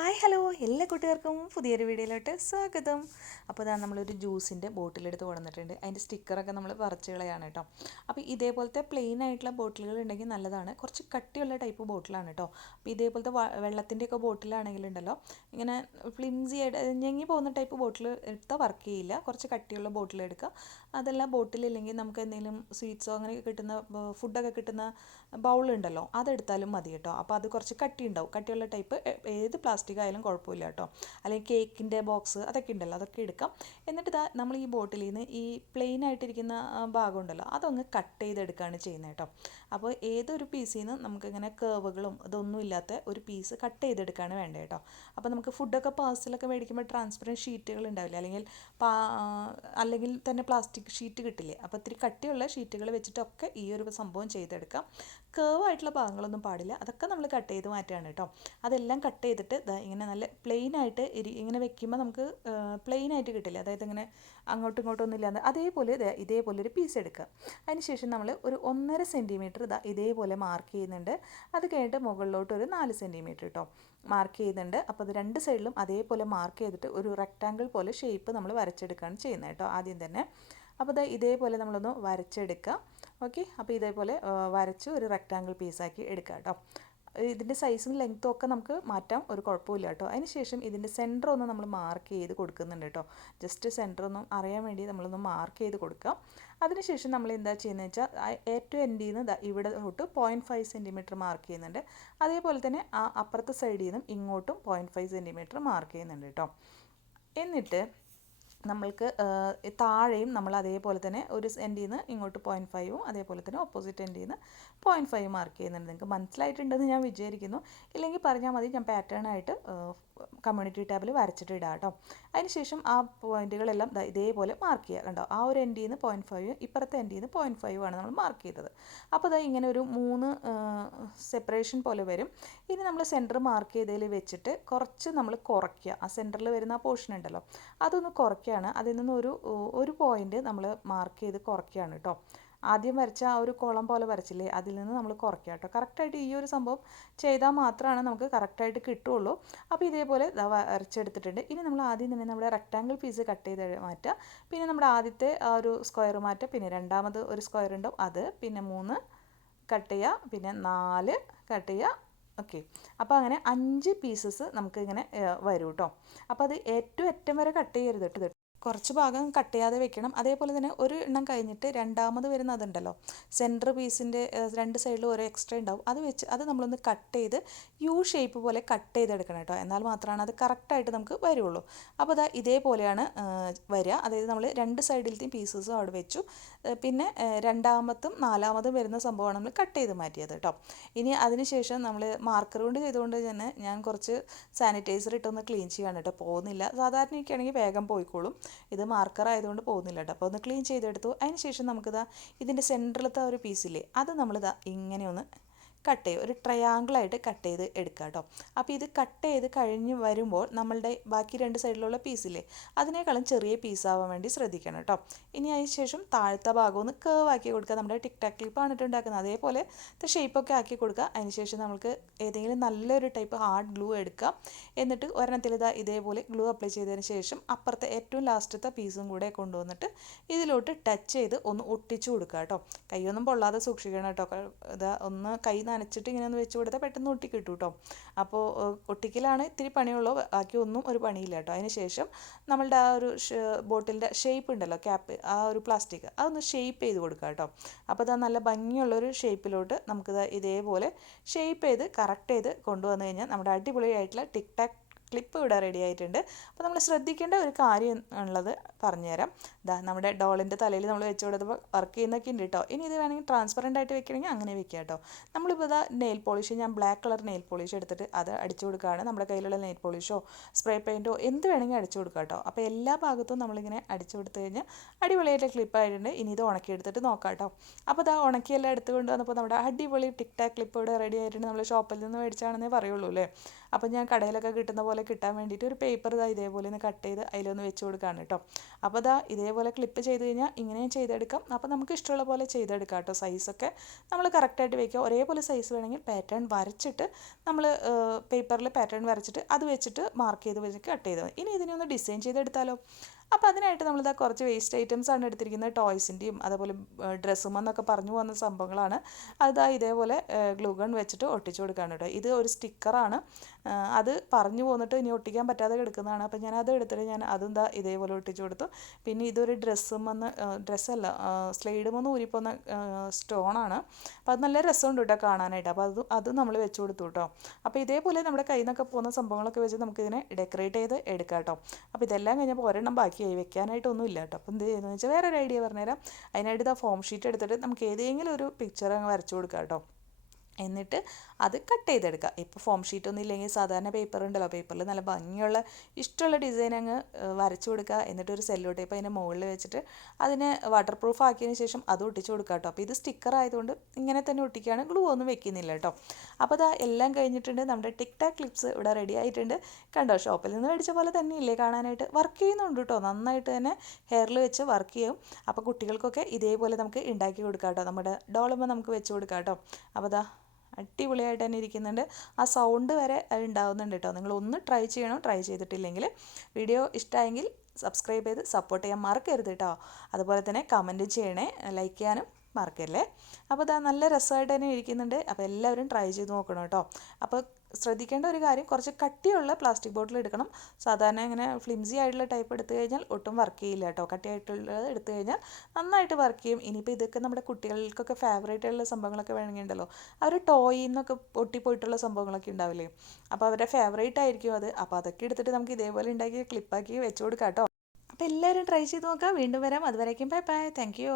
Hi hello എല്ലാ കൂട്ടുകാർക്കും പുതിയൊരു വീഡിയോയിലോട്ട് സ്വാഗതം. അപ്പോൾ ഇതാ നമ്മളൊരു ജ്യൂസിൻ്റെ ബോട്ടിലെടുത്ത് കൊണ്ടുവന്നിട്ടുണ്ട്. അതിൻ്റെ സ്റ്റിക്കറൊക്കെ നമ്മൾ പറിച്ച് കളയാണ് കേട്ടോ. അപ്പോൾ ഇതേപോലത്തെ പ്ലെയിൻ ആയിട്ടുള്ള ബോട്ടിലുകൾ ഉണ്ടെങ്കിൽ നല്ലതാണ്. കുറച്ച് കട്ടിയുള്ള ടൈപ്പ് ബോട്ടിലാണ് കേട്ടോ. അപ്പോൾ ഇതേപോലത്തെ വെള്ളത്തിൻ്റെയൊക്കെ ബോട്ടിലാണെങ്കിലുണ്ടല്ലോ ഇങ്ങനെ ഫ്ലിംസി ആയിട്ട് ഞെങ്ങി പോകുന്ന ടൈപ്പ് ബോട്ടിൽ എടുത്താൽ വർക്ക് ചെയ്യില്ല. കുറച്ച് കട്ടിയുള്ള ബോട്ടിൽ എടുക്കുക. അതെല്ലാം ബോട്ടിലില്ലെങ്കിൽ നമുക്ക് എന്തെങ്കിലും സ്വീറ്റ്സോ അങ്ങനെ കിട്ടുന്ന ഫുഡൊക്കെ കിട്ടുന്ന ബൗളുണ്ടല്ലോ അതെടുത്താലും മതി കേട്ടോ. അപ്പോൾ അത് കുറച്ച് കട്ടി ഉണ്ടാവും. കട്ടിയുള്ള ടൈപ്പ് ഏത് പ്ലാസ്റ്റിക് ആയാലും കുഴപ്പമില്ല കേട്ടോ. അല്ലെങ്കിൽ കേക്കിൻ്റെ ബോക്സ് അതൊക്കെ ഉണ്ടല്ലോ അതൊക്കെ എടുക്കാം. എന്നിട്ട് ഇതാ നമ്മൾ ഈ ബോട്ടിലിൽ നിന്ന് ഈ പ്ലെയിൻ ആയിട്ടിരിക്കുന്ന ഭാഗം ഉണ്ടല്ലോ അതൊന്ന് കട്ട് ചെയ്തെടുക്കുകയാണ് ചെയ്യുന്നത് കേട്ടോ. അപ്പോൾ ഏതൊരു പീസിൽ നിന്ന് നമുക്കിങ്ങനെ കേവുകളും ഇതൊന്നും ഇല്ലാത്ത ഒരു പീസ് കട്ട് ചെയ്തെടുക്കുകയാണ് വേണ്ടത് കേട്ടോ. അപ്പോൾ നമുക്ക് ഫുഡൊക്കെ പാഴ്സലൊക്കെ മേടിക്കുമ്പോൾ ട്രാൻസ്പെറൻറ്റ് ഷീറ്റുകൾ ഉണ്ടാവില്ല, അല്ലെങ്കിൽ തന്നെ പ്ലാസ്റ്റിക് ഷീറ്റ് കിട്ടില്ലേ. അപ്പോൾ ഇത്തിരി കട്ടിയുള്ള ഷീറ്റുകൾ വെച്ചിട്ടൊക്കെ ഈ ഒരു സംഭവം ചെയ്തെടുക്കാം. കേവായിട്ടുള്ള ഭാഗങ്ങളൊന്നും പാടില്ല, അതൊക്കെ നമ്മൾ കട്ട് ചെയ്ത് മാറ്റുകയാണ് കേട്ടോ. അതെല്ലാം കട്ട് ചെയ്തിട്ട് ഇങ്ങനെ നല്ല പ്ലെയിൻ ആയിട്ട് ഇങ്ങനെ വെക്കുമ്പോൾ നമുക്ക് പ്ലെയിൻ ആയിട്ട് കിട്ടില്ല, അതായത് ഇങ്ങനെ അങ്ങോട്ടും ഇങ്ങോട്ടും ഒന്നും ഇല്ലാതെ അതേപോലെ ഇതേപോലെ ഒരു പീസ് എടുക്കുക. അതിനുശേഷം നമ്മൾ ഒരു 1.5 സെൻറ്റിമീറ്റർ ഇതേപോലെ മാർക്ക് ചെയ്യുന്നുണ്ട്. അത് കഴിഞ്ഞിട്ട് മുകളിലോട്ട് ഒരു 4 സെൻറ്റിമീറ്റർ കേട്ടോ മാർക്ക് ചെയ്യുന്നുണ്ട്. അപ്പോൾ അത് രണ്ട് സൈഡിലും അതേപോലെ മാർക്ക് ചെയ്തിട്ട് ഒരു റെക്റ്റാങ്കിൾ പോലെ ഷേപ്പ് നമ്മൾ വരച്ചെടുക്കുകയാണ് ചെയ്യുന്നത് കേട്ടോ ആദ്യം തന്നെ. അപ്പോൾ ഇതേപോലെ നമ്മളൊന്ന് വരച്ചെടുക്കുക. ഓക്കെ, അപ്പോൾ ഇതേപോലെ വരച്ച് ഒരു റെക്റ്റാങ്കിൾ പീസാക്കി എടുക്കുക കേട്ടോ. ഇതിൻ്റെ സൈസും ലെങ്ത്തും ഒക്കെ നമുക്ക് മാറ്റാം, ഒരു കുഴപ്പമില്ല കേട്ടോ. അതിന് ശേഷം ഇതിൻ്റെ സെൻറ്റർ ഒന്ന് നമ്മൾ മാർക്ക് ചെയ്ത് കൊടുക്കുന്നുണ്ട് കേട്ടോ. ജസ്റ്റ് സെൻറ്റർ ഒന്നും അറിയാൻ വേണ്ടി നമ്മളൊന്ന് മാർക്ക് ചെയ്ത് കൊടുക്കാം. അതിനുശേഷം നമ്മൾ എന്താ ചെയ്യുന്നത് വെച്ചാൽ ഏറ്റവും എൻഡിൽ നിന്ന് ഇവിടെ തൊട്ട് 0.5 സെൻറ്റിമീറ്റർ മാർക്ക് ചെയ്യുന്നുണ്ട്. അതേപോലെ തന്നെ ആ അപ്പുറത്തെ സൈഡിൽ നിന്നും ഇങ്ങോട്ടും 0.5 സെൻറ്റിമീറ്റർ മാർക്ക് ചെയ്യുന്നുണ്ട് കേട്ടോ. എന്നിട്ട് നമ്മൾക്ക് താഴെയും നമ്മൾ അതേപോലെ തന്നെ ഒരു എൻഡിൽ നിന്ന് ഇങ്ങോട്ട് 0.5ഉം അതേപോലെ തന്നെ ഓപ്പോസിറ്റ് എൻഡിൽ നിന്ന് 0.5 മാർക്ക് ചെയ്യുന്നുണ്ട്. നിങ്ങൾക്ക് മനസ്സിലായിട്ടുണ്ടെന്ന് ഞാൻ വിചാരിക്കുന്നു. ഇല്ലെങ്കിൽ പറഞ്ഞാൽ മതി, ഞാൻ പാറ്റേണായിട്ട് കമ്മ്യൂണിറ്റി ടാബിൽ വരച്ചിട്ട് ഇടാം കേട്ടോ. അതിനുശേഷം ആ പോയിന്റുകളെല്ലാം ഇതേപോലെ മാർക്ക് ചെയ്യുക കണ്ടോ. ആ ഒരു എൻഡിൽ നിന്ന് 0.5 ഇപ്പുറത്തെ എൻഡിൽ നിന്ന് 0.5 ആണ് നമ്മൾ മാർക്ക് ചെയ്തത്. അപ്പോൾ ഇങ്ങനെ ഒരു 3 സെപ്പറേഷൻ പോലെ വരും. ഇനി നമ്മൾ സെൻറ്റർ മാർക്ക് ചെയ്തതിൽ വെച്ചിട്ട് കുറച്ച് നമ്മൾ കുറയ്ക്കുക. ആ സെൻറ്ററിൽ വരുന്ന ആ പോർഷൻ ഉണ്ടല്ലോ അതൊന്ന് കുറയ്ക്കുകയാണ്. അതിൽ നിന്ന് ഒരു പോയിന്റ് നമ്മൾ മാർക്ക് ചെയ്ത് കുറയ്ക്കുകയാണ് കേട്ടോ. ആദ്യം വരച്ച ആ ഒരു കോളം പോലെ വരച്ചില്ലേ അതിൽ നിന്ന് നമ്മൾ കുറയ്ക്കുക കേട്ടോ. കറക്റ്റായിട്ട് ഈ ഒരു സംഭവം ചെയ്താൽ മാത്രമാണ് നമുക്ക് കറക്റ്റായിട്ട് കിട്ടുള്ളൂ. അപ്പോൾ ഇതേപോലെ വരച്ചെടുത്തിട്ടുണ്ട്. ഇനി നമ്മൾ ആദ്യം തന്നെ നമ്മുടെ റെക്റ്റാങ്കിൾ പീസ് കട്ട് ചെയ്ത് മാറ്റുക. പിന്നെ നമ്മുടെ ആദ്യത്തെ ആ ഒരു സ്ക്വയർ മാറ്റുക. പിന്നെ രണ്ടാമത് ഒരു സ്ക്വയർ ഉണ്ടാവും അത്, പിന്നെ 3 കട്ട് ചെയ്യുക, പിന്നെ 4 കട്ട് ചെയ്യുക. ഓക്കെ, അപ്പോൾ അങ്ങനെ 5 പീസസ് നമുക്കിങ്ങനെ വരും കേട്ടോ. അപ്പോൾ അത് ഏറ്റവും അറ്റം വരെ കട്ട് ചെയ്യരുത് കേട്ടോ. കുറച്ച് ഭാഗം കട്ട് ചെയ്യാതെ വെക്കണം. അതേപോലെ തന്നെ ഒരു എണ്ണം കഴിഞ്ഞിട്ട് രണ്ടാമത് വരുന്ന അതുണ്ടല്ലോ സെൻറ്റർ പീസിൻ്റെ രണ്ട് സൈഡിലും ഓരോ എക്സ്ട്രാ ഉണ്ടാവും, അത് നമ്മളൊന്ന് കട്ട് ചെയ്ത് യു ഷേപ്പ് പോലെ കട്ട് ചെയ്തെടുക്കണം കേട്ടോ. എന്നാൽ മാത്രമാണ് അത് കറക്റ്റായിട്ട് നമുക്ക് വരുള്ളൂ. അപ്പോൾ ഇതേപോലെയാണ് വരിക. അതായത് നമ്മൾ രണ്ട് സൈഡിലത്തെയും പീസസും അവിടെ വെച്ചു. പിന്നെ രണ്ടാമത്തും നാലാമതും വരുന്ന സംഭവമാണ് നമ്മൾ കട്ട് ചെയ്ത് മാറ്റിയത് കേട്ടോ. ഇനി അതിനുശേഷം നമ്മൾ മാർക്കർ കൊണ്ട് ചെയ്തുകൊണ്ട് തന്നെ ഞാൻ കുറച്ച് സാനിറ്റൈസർ ഇട്ടൊന്ന് ക്ലീൻ ചെയ്യാണ് കേട്ടോ. പോകുന്നില്ല, സാധാരണയൊക്കെ ആണെങ്കിൽ വേഗം പോയിക്കോളും. ഇത് മാർക്കർ ആയതുകൊണ്ട് പോകുന്നില്ല കേട്ടോ. അപ്പോൾ ഒന്ന് ക്ലീൻ ചെയ്തെടുത്തു. അതിന് ശേഷം നമുക്കിതാ ഇതിൻ്റെ സെൻറ്ററിലത്തെ ഒരു പീസില്ലേ അത് നമ്മളിതാ ഇങ്ങനെ ഒന്ന് കട്ട് ചെയ്യും, ഒരു ട്രയാങ്കിളായിട്ട് കട്ട് ചെയ്ത് എടുക്കുക കേട്ടോ. അപ്പോൾ ഇത് കട്ട് ചെയ്ത് കഴിഞ്ഞ് വരുമ്പോൾ നമ്മളുടെ ബാക്കി രണ്ട് സൈഡിലുള്ള പീസില്ലേ അതിനേക്കാളും ചെറിയ പീസാവാൻ വേണ്ടി ശ്രദ്ധിക്കണം കേട്ടോ. ഇനി അതിന് ശേഷം താഴത്തെ ഭാഗം ഒന്ന് കേവ് ആക്കി കൊടുക്കുക. നമ്മുടെ ടിക് ടാക്ക് ക്ലിപ്പാണ് ഉണ്ടാക്കുന്നത്, അതേപോലെ ഷേപ്പൊക്കെ ആക്കി കൊടുക്കുക. അതിന് ശേഷം നമുക്ക് ഏതെങ്കിലും നല്ലൊരു ടൈപ്പ് ഹാർഡ് ഗ്ലൂ എടുക്കുക. എന്നിട്ട് ഒരെണ്ണത്തിൽ ഇതേപോലെ ഗ്ലൂ അപ്ലൈ ചെയ്തതിന് ശേഷം അപ്പുറത്തെ ഏറ്റവും ലാസ്റ്റത്തെ പീസും കൂടെ കൊണ്ടുവന്നിട്ട് ഇതിലോട്ട് ടച്ച് ചെയ്ത് ഒന്ന് ഒട്ടിച്ചു കൊടുക്കുക കേട്ടോ. കൈയൊന്നും പൊള്ളാതെ സൂക്ഷിക്കണം കേട്ടോ. ഒന്ന് കൈ നനച്ചിട്ട് ഇങ്ങനെ ഒന്ന് വെച്ച് കൊടുത്താൽ പെട്ടെന്ന് ഒട്ടി കിട്ടും കേട്ടോ. അപ്പോൾ ഒട്ടിക്കലാണ് ഇത്തിരി പണിയുള്ളൂ, ബാക്കി ഒന്നും ഒരു പണിയില്ല കേട്ടോ. അതിന് ശേഷം നമ്മളുടെ ആ ഒരു ബോട്ടിലിൻ്റെ ഷേപ്പ് ഉണ്ടല്ലോ ക്യാപ്പ്, ആ ഒരു പ്ലാസ്റ്റിക് അതൊന്ന് ഷേപ്പ് ചെയ്ത് കൊടുക്കുക കേട്ടോ. അപ്പോൾ നല്ല ഭംഗിയുള്ളൊരു ഷേപ്പിലോട്ട് നമുക്കിത് ഇതേപോലെ ഷേപ്പ് ചെയ്ത് കറക്റ്റ് ചെയ്ത് കൊണ്ടുവന്നു കഴിഞ്ഞാൽ നമ്മുടെ അടിപൊളിയായിട്ടുള്ള ടിക് ടാക്ക് ക്ലിപ്പ് ഇവിടെ റെഡി ആയിട്ടുണ്ട്. അപ്പോൾ നമ്മൾ ശ്രദ്ധിക്കേണ്ട ഒരു കാര്യം ഉള്ളത് പറഞ്ഞുതരാം. നമ്മുടെ ഡോളിൻ്റെ തലയിൽ നമ്മൾ വെച്ച് കൊടുത്തപ്പോൾ വർക്ക് ചെയ്യുന്നൊക്കെ ഉണ്ട് കേട്ടോ. ഇനി ഇത് വേണമെങ്കിൽ ട്രാൻസ്പെറൻ്റ് ആയിട്ട് വെക്കണമെങ്കിൽ അങ്ങനെ വെക്കുക കേട്ടോ. നമ്മളിപ്പോൾ നെയിൽ പോളിഷ്, ഞാൻ ബ്ലാക്ക് കളർ നെയിൽ പോളിഷ് എടുത്തിട്ട് അത് അടിച്ചു കൊടുക്കുകയാണ്. നമ്മുടെ കയ്യിലുള്ള നെയിൽ പോളിഷോ സ്പ്രേ പെയിൻറ്റോ എന്ത് വേണമെങ്കിൽ അടിച്ചു കൊടുക്കുക കേട്ടോ. അപ്പോൾ എല്ലാ ഭാഗത്തും നമ്മളിങ്ങനെ അടിച്ചു കൊടുത്തു കഴിഞ്ഞാൽ അടിപൊളിയായിട്ട് ക്ലിപ്പായിട്ടുണ്ട്. ഇനി ഇത് ഉണക്കിയെടുത്തിട്ട് നോക്കാം കേട്ടോ. അപ്പോൾ ഉണക്കിയെല്ലാം എടുത്തുകൊണ്ട് വന്നപ്പോൾ നമ്മുടെ അടിപൊളി ടിക് ടാക്ക് ക്ലിപ്പ് ഇവിടെ റെഡി ആയിട്ടുണ്ട്. നമ്മൾ ഷോപ്പിൽ നിന്ന് മേടിച്ചാണെന്നേ പറയുള്ളൂ അല്ലേ. അപ്പോൾ ഞാൻ കടയിലൊക്കെ കിട്ടുന്ന പോലെ കിട്ടാൻ വേണ്ടിയിട്ട് ഒരു പേപ്പർ ഇതേപോലെ ഒന്ന് കട്ട് ചെയ്ത് അതിലൊന്ന് വെച്ച് കൊടുക്കുകയാണ് കേട്ടോ. അപ്പോൾ ഇതേപോലെ ക്ലിപ്പ് ചെയ്ത് കഴിഞ്ഞാൽ ഇങ്ങനെയും ചെയ്തെടുക്കാം. അപ്പോൾ നമുക്ക് ഇഷ്ടമുള്ള പോലെ ചെയ്തെടുക്കാം കേട്ടോ. സൈസൊക്കെ നമ്മൾ കറക്റ്റായിട്ട് വയ്ക്കുക. ഒരേപോലെ സൈസ് വേണമെങ്കിൽ പാറ്റേൺ വരച്ചിട്ട് നമ്മൾ പേപ്പറിൽ പാറ്റേൺ വരച്ചിട്ട് അത് വെച്ചിട്ട് മാർക്ക് ചെയ്ത് വെച്ച് കട്ട് ചെയ്താൽ മതി. ഇനി ഇതിനെ ഒന്ന് ഡിസൈൻ ചെയ്തെടുത്താലോ. അപ്പോൾ അതിനായിട്ട് നമ്മളിതാ കുറച്ച് വേസ്റ്റ് ഐറ്റംസ് ആണ് എടുത്തിരിക്കുന്നത്. ടോയ്സിൻ്റെയും അതേപോലെ ഡ്രസ്സുമെന്നൊക്കെ പറഞ്ഞു പോകുന്ന സംഭവങ്ങളാണ്. ഇതേപോലെ ഗ്ലൂ ഗൺ വെച്ചിട്ട് ഒട്ടിച്ചു കൊടുക്കുകയാണ് കേട്ടോ. ഇത് ഒരു സ്റ്റിക്കറാണ്. അത് പറഞ്ഞു പോന്നിട്ട് ഇനി ഒട്ടിക്കാൻ പറ്റാതെ കിടക്കുന്നതാണ്. അപ്പോൾ ഞാൻ അത് എടുത്തിട്ട് അതും ഇതേപോലെ ഒട്ടിച്ചു കൊടുത്തു. പിന്നെ ഇതൊരു ഡ്രസ്സല്ല സ്ലൈഡുമൊന്ന് ഊരിപ്പോന്ന സ്റ്റോണാണ്. അപ്പോൾ അത് നല്ല രസമുണ്ട് കേട്ടോ കാണാനായിട്ട്. അപ്പോൾ അത് നമ്മൾ വെച്ച് കൊടുത്തു കേട്ടോ. അപ്പോൾ ഇതേപോലെ നമ്മുടെ കയ്യിൽ നിന്നൊക്കെ പോകുന്ന സംഭവങ്ങളൊക്കെ വെച്ച് നമുക്കിതിനെ ഡെക്കറേറ്റ് ചെയ്ത് എടുക്കാം കേട്ടോ. അപ്പോൾ ഇതെല്ലാം കഴിഞ്ഞപ്പോൾ ഒരെണ്ണം ബാക്കിയായി, വെക്കാനായിട്ടൊന്നും ഇല്ല കേട്ടോ. അപ്പോൾ എന്ത് ചെയ്യുന്നത് വെച്ചാൽ വേറൊരു ഐഡിയ പറഞ്ഞുതരാം. അതിനായിട്ട് ഫോം ഷീറ്റ് എടുത്തിട്ട് നമുക്ക് ഏതെങ്കിലും ഒരു പിക്ചർ അങ്ങ് വരച്ചു കൊടുക്കാം കേട്ടോ. എന്നിട്ട് അത് കട്ട് ചെയ്തെടുക്കുക. ഇപ്പോൾ ഫോം ഷീറ്റൊന്നും ഇല്ലെങ്കിൽ സാധാരണ പേപ്പർ ഉണ്ടല്ലോ, പേപ്പറിൽ നല്ല ഭംഗിയുള്ള ഇഷ്ടമുള്ള ഡിസൈൻ അങ്ങ് വരച്ചു കൊടുക്കുക. എന്നിട്ട് ഒരു സെല്ലോ ടേപ്പ് അതിൻ്റെ മുകളിൽ വെച്ചിട്ട് അതിനെ വാട്ടർ പ്രൂഫ് ആക്കിയതിന് ശേഷം അത് ഒട്ടിച്ച് കൊടുക്കുക കേട്ടോ. അപ്പോൾ ഇത് സ്റ്റിക്കർ ആയതുകൊണ്ട് ഇങ്ങനെ തന്നെ ഒട്ടിക്കുകയാണ്, ഗ്ലൂ ഒന്നും വെക്കുന്നില്ല കേട്ടോ. അപ്പോൾ എല്ലാം കഴിഞ്ഞിട്ടുണ്ട്. നമ്മുടെ ടിക് ടാക് ക്ലിപ്സ് ഇവിടെ റെഡി ആയിട്ടുണ്ട്. കണ്ടോ, ഷോപ്പിൽ നിന്ന് മേടിച്ച പോലെ തന്നെ ഇല്ലേ കാണാനായിട്ട്. വർക്ക് ചെയ്യുന്നുണ്ട് കേട്ടോ, നന്നായിട്ട് തന്നെ ഹെയറിൽ വെച്ച് വർക്ക് ചെയ്യും. അപ്പോൾ കുട്ടികൾക്കൊക്കെ ഇതേപോലെ നമുക്ക് ഉണ്ടാക്കി കൊടുക്കാം കേട്ടോ. നമ്മുടെ ഡോളുമ്പോൾ നമുക്ക് വെച്ച് കൊടുക്കാം കേട്ടോ. അപ്പോൾ അടിപൊളിയായിട്ട് തന്നെ ഇരിക്കുന്നുണ്ട്. ആ സൗണ്ട് വരെ ഉണ്ടാവുന്നുണ്ട് കേട്ടോ. നിങ്ങളൊന്ന് ട്രൈ ചെയ്യണം. ട്രൈ ചെയ്തിട്ടില്ലെങ്കിൽ വീഡിയോ ഇഷ്ടമായെങ്കിൽ സബ്സ്ക്രൈബ് ചെയ്ത് സപ്പോർട്ട് ചെയ്യാൻ മറക്കരുത് കേട്ടോ. അതുപോലെ തന്നെ കമൻറ്റ് ചെയ്യണേ, ലൈക്ക് ചെയ്യാനും മറക്കല്ലേ. അപ്പോൾ നല്ല രസമായിട്ട് തന്നെ ഇരിക്കുന്നുണ്ട്. അപ്പോൾ എല്ലാവരും ട്രൈ ചെയ്ത് നോക്കണം കേട്ടോ. അപ്പോൾ ശ്രദ്ധിക്കേണ്ട ഒരു കാര്യം, കുറച്ച് കട്ടിയുള്ള പ്ലാസ്റ്റിക് ബോട്ടിൽ എടുക്കണം. സാധാരണ ഇങ്ങനെ ഫ്ലിംസി ആയിട്ടുള്ള ടൈപ്പ് എടുത്തു കഴിഞ്ഞാൽ ഒട്ടും വർക്ക് ചെയ്യില്ല കേട്ടോ. കട്ടിയായിട്ടുള്ളത് എടുത്തു കഴിഞ്ഞാൽ നന്നായിട്ട് വർക്ക് ചെയ്യും. ഇനിയിപ്പോൾ ഇതൊക്കെ നമ്മുടെ കുട്ടികൾക്കൊക്കെ ഫേവറേറ്റ് ആയിട്ടുള്ള സംഭവങ്ങളൊക്കെ വേണമെങ്കിൽ ഉണ്ടല്ലോ, അവർ ടോയിൽ നിന്നൊക്കെ പൊട്ടിപ്പോയിട്ടുള്ള സംഭവങ്ങളൊക്കെ ഉണ്ടാവില്ലേ, അപ്പോൾ അവരുടെ ഫേവറേറ്റ് ആയിരിക്കും അത്. അപ്പോൾ അതൊക്കെ എടുത്തിട്ട് നമുക്ക് ഇതേപോലെ ഉണ്ടാക്കി ക്ലിപ്പാക്കി വെച്ച് കൊടുക്കാം കേട്ടോ. അപ്പോൾ എല്ലാവരും ട്രൈ ചെയ്ത് നോക്കാം. വീണ്ടും വരാം. അതുവരേക്കും ബൈ ബൈ. Thank you.